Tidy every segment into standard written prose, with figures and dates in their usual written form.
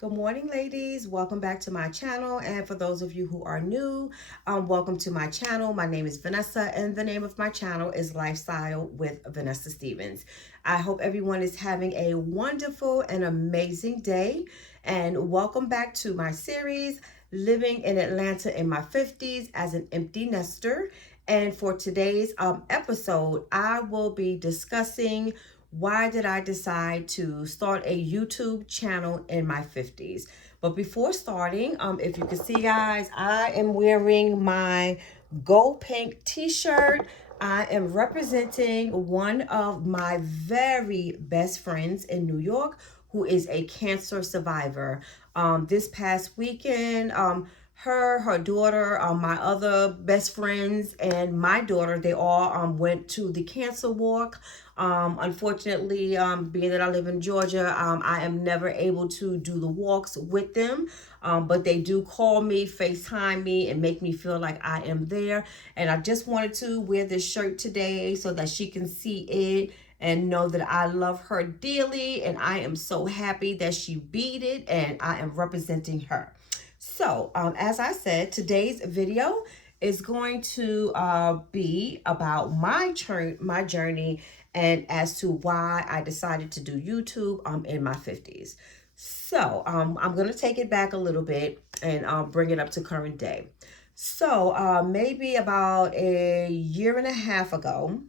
Good morning, ladies. Welcome back to my channel. And for those of you who are new, welcome to my channel. My name is Vanessa, and the name of my channel is Lifestyle with Vanessa Stevens. I hope everyone is having a wonderful and amazing day. And welcome back to my series, Living in Atlanta in My 50s as an Empty Nester. And for today's episode, I will be discussing why did I decide to start a YouTube channel in my 50s. But before starting, if you can see, guys, I am wearing my gold pink t-shirt. I am representing one of my very best friends in New York who is a cancer survivor. This past weekend, her daughter, my other best friends, and my daughter, they all went to the cancer walk. Unfortunately, being that I live in Georgia, I am never able to do the walks with them. But they do call me, FaceTime me, and make me feel like I am there. And I just wanted to wear this shirt today so that she can see it and know that I love her dearly. And I am so happy that she beat it, and I am representing her. So, as I said, today's video is going to be about my journey and as to why I decided to do YouTube in my 50s. So, I'm going to take it back a little bit and bring it up to current day. So, maybe about a year and a half ago,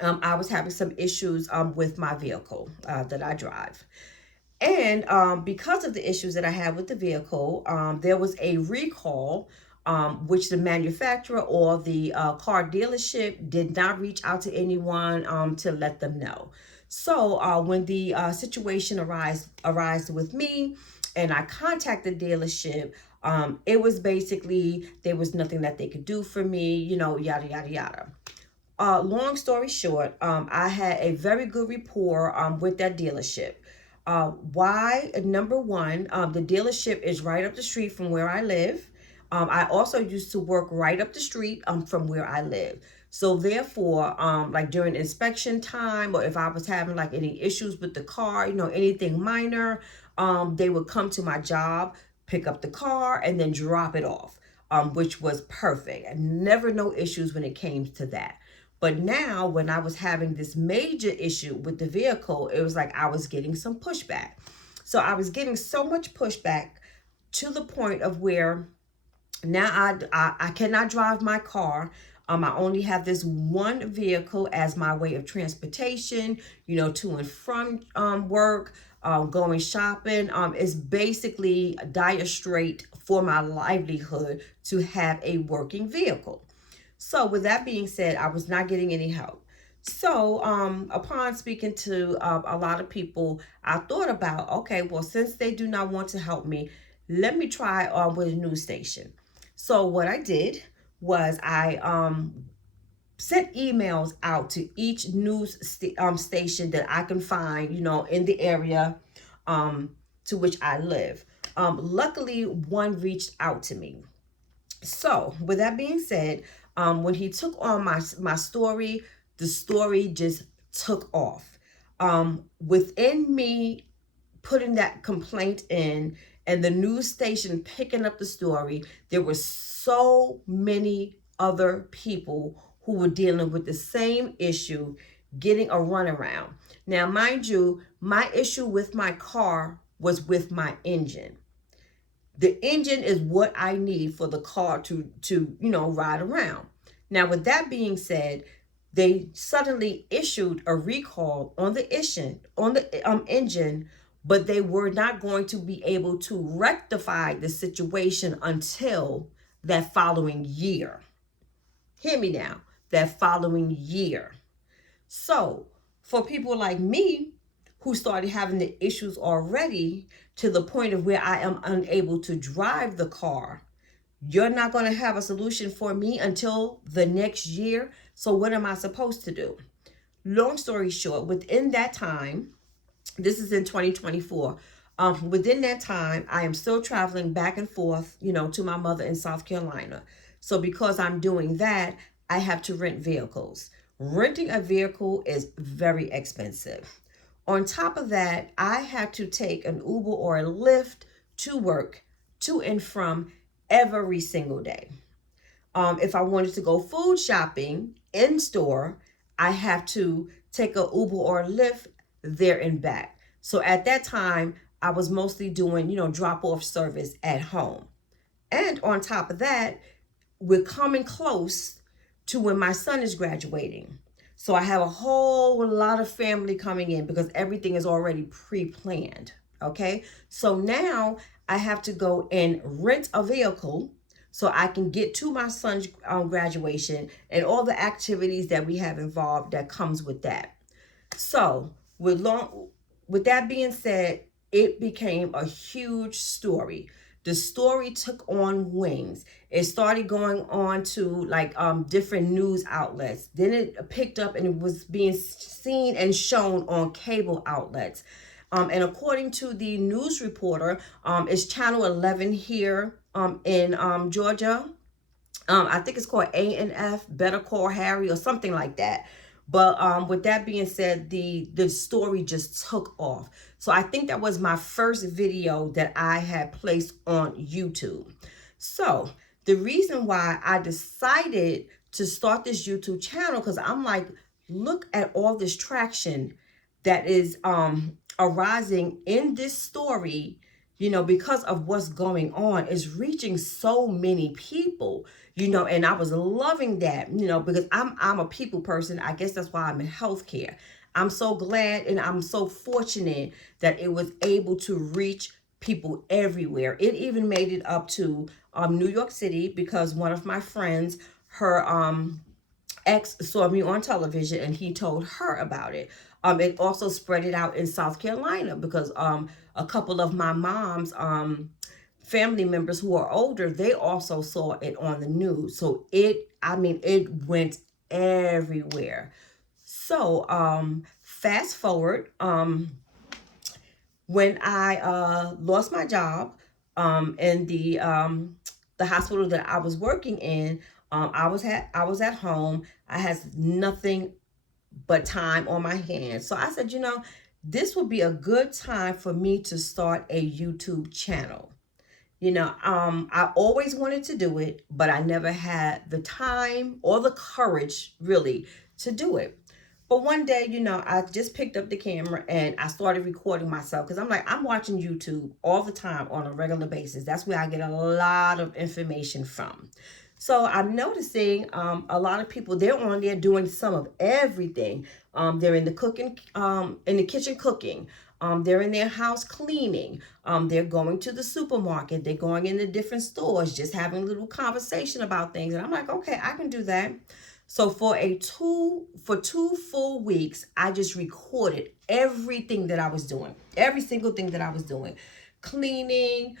I was having some issues with my vehicle that I drive. And because of the issues that I had with the vehicle, there was a recall, which the manufacturer or the car dealership did not reach out to anyone to let them know. So when the situation arised with me, and I contacted the dealership, it was basically there was nothing that they could do for me, yada yada yada. Long story short, I had a very good rapport with that dealership. Why? Number one, the dealership is right up the street from where I live. I also used to work right up the street from where I live. So therefore, like during inspection time, or if I was having like any issues with the car, anything minor, they would come to my job, pick up the car, and then drop it off, which was perfect. And never no issues when it came to that. But now, when I was having this major issue with the vehicle, it was like I was getting some pushback. So I was getting so much pushback to the point of where now I cannot drive my car. I only have this one vehicle as my way of transportation, to and from work, going shopping. It's basically dire straight for my livelihood to have a working vehicle. So with that being said, I was not getting any help. So upon speaking to a lot of people, I thought about, okay, well, since they do not want to help me, let me try with a news station. So what I did was I sent emails out to each news station that I can find, in the area to which I live. Luckily, one reached out to me. So, with that being said, when he took on my story, the story just took off. Within me putting that complaint in and the news station picking up the story, there were so many other people who were dealing with the same issue, getting a runaround. Now, mind you, my issue with my car was with my engine. The engine is what I need for the car to ride around. Now, with that being said, they suddenly issued a recall on the engine, but they were not going to be able to rectify the situation until that following year. Hear me now, that following year. So, for people like me who started having the issues already to the point of where I am unable to drive the car, you're not going to have a solution for me until the next year. So what am I supposed to do? Long story short, within that time, this is in 2024. Within that time, I am still traveling back and forth, to my mother in South Carolina. So because I'm doing that, I have to rent vehicles. Renting a vehicle is very expensive. On top of that, I had to take an Uber or a Lyft to work, to and from, every single day. If I wanted to go food shopping in store, I have to take a Uber or a Lyft there and back. So at that time, I was mostly doing, drop off service at home. And on top of that, we're coming close to when my son is graduating. So I have a whole lot of family coming in because everything is already pre-planned. Okay. So now I have to go and rent a vehicle so I can get to my son's graduation and all the activities that we have involved that comes with that. So with that being said, it became a huge story. The story took on wings. It started going on to like different news outlets. Then it picked up and it was being seen and shown on cable outlets. And according to the news reporter, it's channel 11 here in Georgia. I think it's called A&F, Better Call Harry, or something like that. But with that being said, the story just took off. So I think that was my first video that I had placed on YouTube. So the reason why I decided to start this YouTube channel, because I'm like, look at all this traction that is arising in this story, because of what's going on, is reaching so many people, and I was loving that, because I'm a people person. I guess that's why I'm in healthcare. I'm so glad and I'm so fortunate that it was able to reach people everywhere. It even made it up to New York City because one of my friends, her ex saw me on television and he told her about it. It also spread it out in South Carolina because a couple of my mom's family members who are older, they also saw it on the news. So it went everywhere. So fast forward, when I lost my job in the hospital that I was working in, I was at home. I had nothing but time on my hands. So I said, this would be a good time for me to start a YouTube channel. I always wanted to do it, but I never had the time or the courage really to do it. But one day, I just picked up the camera and I started recording myself because I'm like, I'm watching YouTube all the time on a regular basis. That's where I get a lot of information from. So I'm noticing a lot of people, they're on there doing some of everything. They're in the kitchen cooking. They're in their house cleaning. They're going to the supermarket. They're going into different stores, just having a little conversation about things. And I'm like, okay, I can do that. So for 2 full weeks, I just recorded everything that I was doing, every single thing that I was doing, cleaning,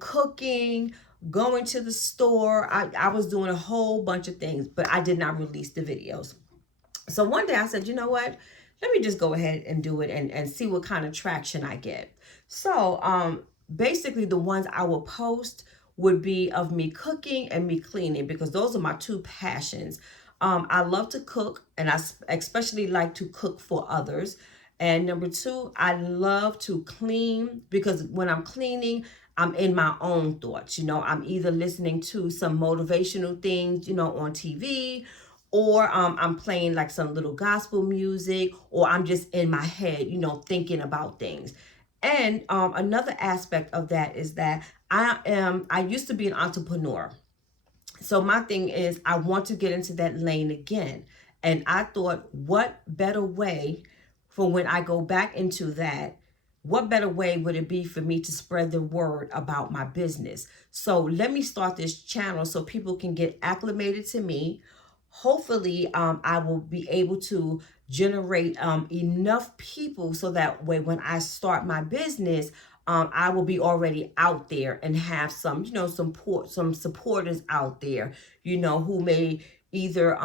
cooking, going to the store. I was doing a whole bunch of things, but I did not release the videos. So one day I said, you know what? Let me just go ahead and do it and see what kind of traction I get. So basically the ones I will post would be of me cooking and me cleaning because those are my two passions. I love to cook and I especially like to cook for others. And number two, I love to clean because when I'm cleaning, I'm in my own thoughts. I'm either listening to some motivational things, on TV, or I'm playing like some little gospel music, or I'm just in my head, thinking about things. And another aspect of that is that I used to be an entrepreneur. So my thing is I want to get into that lane again. And I thought, what better way for when I go back into that, what better way would it be for me to spread the word about my business? So let me start this channel so people can get acclimated to me. Hopefully, I will be able to generate enough people so that way when I start my business, I will be already out there and have some, some supporters out there, who may either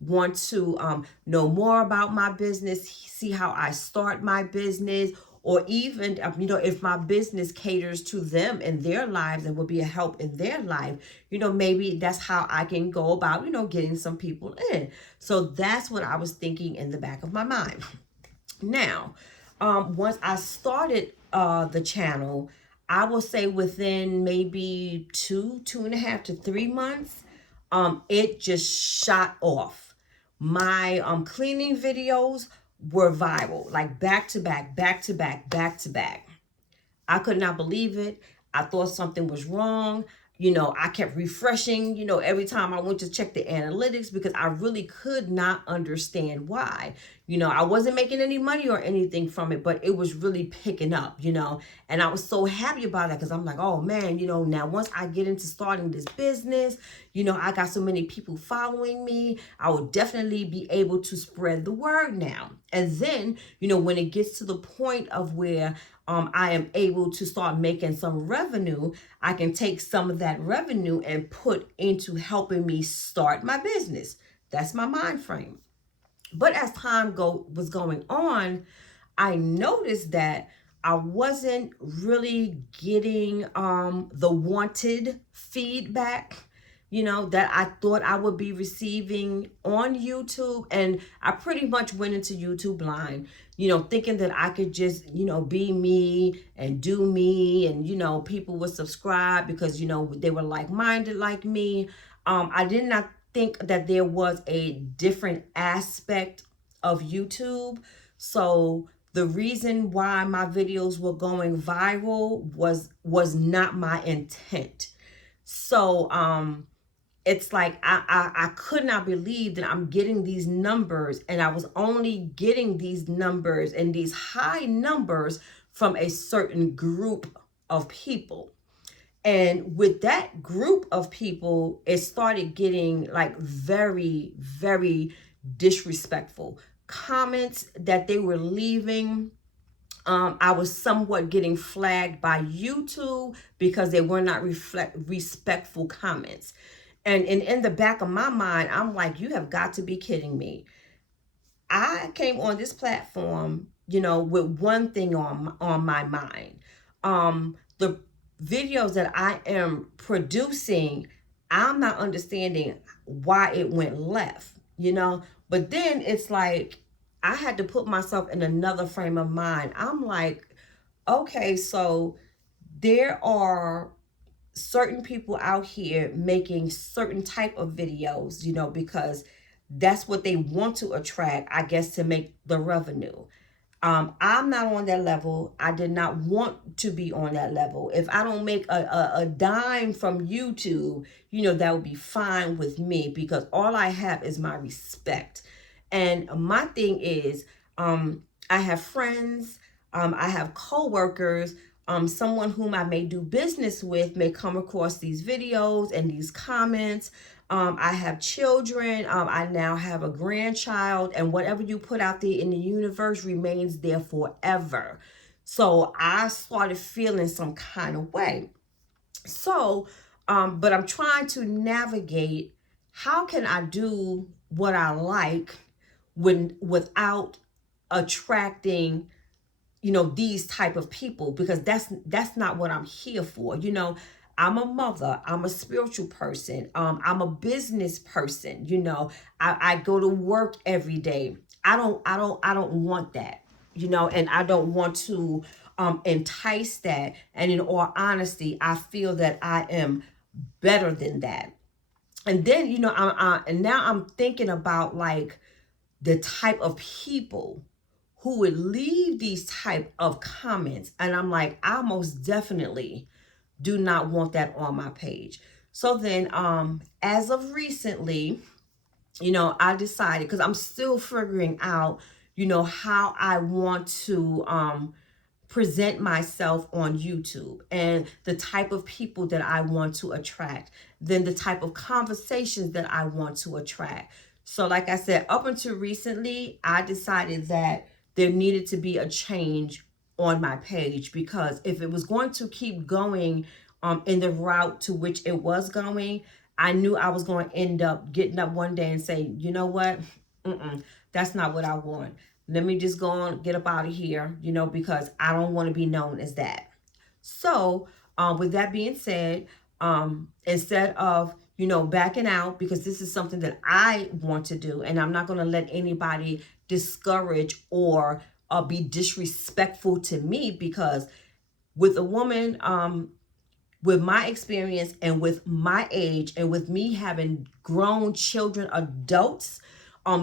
want to know more about my business, see how I start my business, or even, if my business caters to them in their lives and will be a help in their life, maybe that's how I can go about, getting some people in. So that's what I was thinking in the back of my mind. Now, Once I started the channel, I will say within maybe 2.5 to 3 months, it just shot off. My cleaning videos were viral, like back to back, back to back, back to back. I could not believe it. I thought something was wrong. I kept refreshing, every time I went to check the analytics because I really could not understand why. I wasn't making any money or anything from it, but it was really picking up, and I was so happy about that because I'm like, oh man, now once I get into starting this business, I got so many people following me, I will definitely be able to spread the word now. And then, when it gets to the point of where I am able to start making some revenue, I can take some of that revenue and put into helping me start my business. That's my mind frame. But as time was going on, I noticed that I wasn't really getting the wanted feedback, that I thought I would be receiving on YouTube. And I pretty much went into YouTube blind, thinking that I could just, be me and do me, and, people would subscribe because, they were like-minded like me. I did not think that there was a different aspect of YouTube. So the reason why my videos were going viral was not my intent. So it's like I could not believe that I'm getting these numbers, and I was only getting these numbers and these high numbers from a certain group of people. And with that group of people, it started getting like very, very disrespectful comments that they were leaving. I was somewhat getting flagged by YouTube because they were not respectful comments. And in the back of my mind, I'm like, you have got to be kidding me. I came on this platform, with one thing on my mind. The videos that I am producing, I'm not understanding why it went left, But then it's like I had to put myself in another frame of mind. I'm like, okay, so there are certain people out here making certain type of videos, because that's what they want to attract, I guess, to make the revenue. I'm not on that level. I did not want to be on that level. If I don't make a dime from YouTube, that would be fine with me because all I have is my respect. And my thing is, I have friends, I have coworkers, someone whom I may do business with may come across these videos and these comments. I have children. I now have a grandchild, and whatever you put out there in the universe remains there forever. So I started feeling some kind of way. So, but I'm trying to navigate how can I do what I like without attracting these type of people, because that's not what I'm here for. I'm a mother, I'm a spiritual person, I'm a business person. I go to work every day. I don't want that, and I don't want to entice that. And in all honesty, I feel that I am better than that. And then and now I'm thinking about like the type of people who would leave these type of comments, and I'm like, I most definitely do not want that on my page. So then as of recently, I decided, because I'm still figuring out how I want to present myself on YouTube and the type of people that I want to attract, then the type of conversations that I want to attract. So like I said, up until recently, I decided that there needed to be a change on my page, because if it was going to keep going in the route to which it was going, I knew I was going to end up getting up one day and say, you know what? That's not what I want. Let me just go on, get up out of here, because I don't want to be known as that. So with that being said, instead of, backing out, because this is something that I want to do, and I'm not going to let anybody discourage or be disrespectful to me, because with a woman, with my experience and with my age and with me having grown children, adults,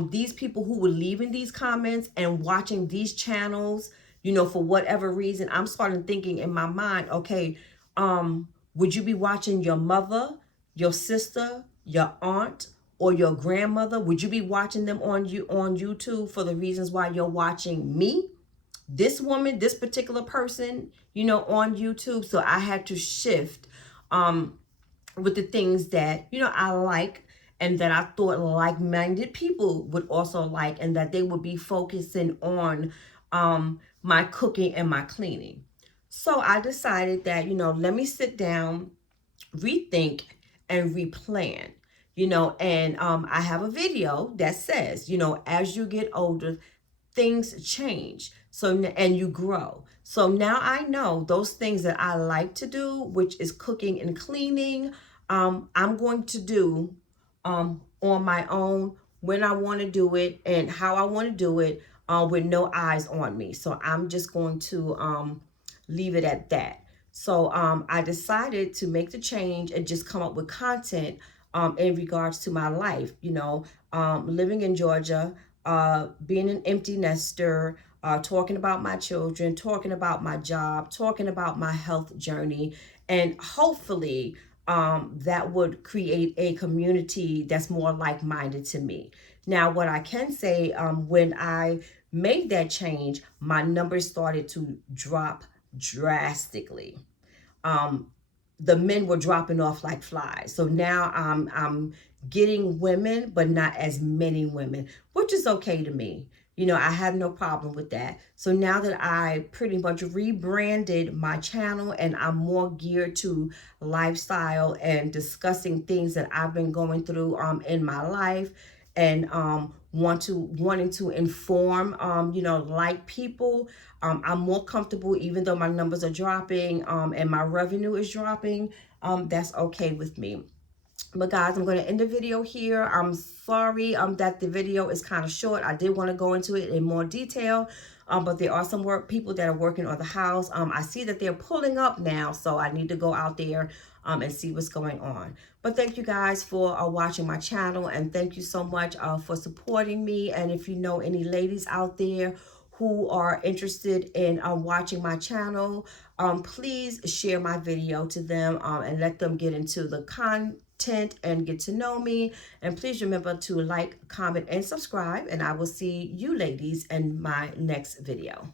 these people who were leaving these comments and watching these channels, for whatever reason, I'm starting thinking in my mind, okay, would you be watching your mother, your sister, your aunt, or your grandmother? Would you be watching them on YouTube for the reasons why you're watching me? This woman, this particular person, on YouTube. So I had to shift with the things that, I like, and that I thought like-minded people would also like, and that they would be focusing on my cooking and my cleaning. So I decided that, let me sit down, rethink, and replan. And I have a video that says, as you get older, things change. So, and you grow. So now I know those things that I like to do, which is cooking and cleaning, I'm going to do on my own, when I want to do it and how I want to do it, with no eyes on me. So I'm just going to leave it at that. So I decided to make the change and just come up with content in regards to my life, living in Georgia, being an empty nester, talking about my children, talking about my job, talking about my health journey, and hopefully that would create a community that's more like-minded to me. Now, what I can say, when I made that change, my numbers started to drop drastically. The men were dropping off like flies. So now I'm getting women, but not as many women, which is okay to me. I have no problem with that. So now that I pretty much rebranded my channel and I'm more geared to lifestyle and discussing things that I've been going through in my life, and wanting to inform like people, I'm more comfortable, even though my numbers are dropping and my revenue is dropping. That's okay with me. But guys, I'm going to end the video here. I'm sorry that the video is kind of short. I did want to go into it in more detail, but there are some people that are working on the house. I see that they're pulling up now, so I need to go out there and see what's going on. But thank you guys for watching my channel, and thank you so much for supporting me. And if you know any ladies out there who are interested in watching my channel, please share my video to them and let them get into the content and get to know me. And please remember to like, comment, and subscribe, and I will see you ladies in my next video.